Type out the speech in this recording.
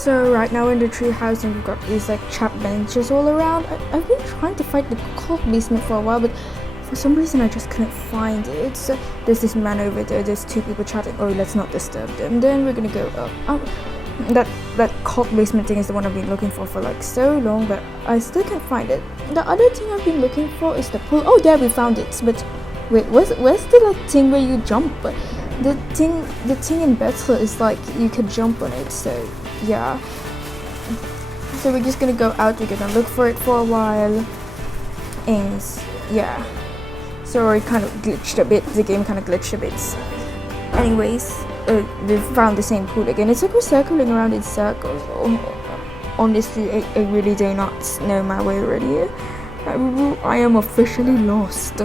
So right now we're in the treehouse and we've got these like chat benches all around. I've been trying to find the cult basement for a while, but for some reason I just couldn't find it. So there's this man over there, there's two people chatting. Oh, let's not disturb them. Then we're gonna go up. That cult basement thing is the one I've been looking for like so long, but I still can't find it. The other thing I've been looking for is the pool. Oh, there, we found it. But wait, where's the like thing where you jump? The thing in Bethel is like you could jump on it. So yeah. So we're just gonna go out. We're gonna look for it for a while, and yeah. So it kind of glitched a bit. The game kind of glitched a bit. Anyways, we found the same pool again. It's like we're circling around in circles. Honestly, I really do not know my way already. I am officially lost.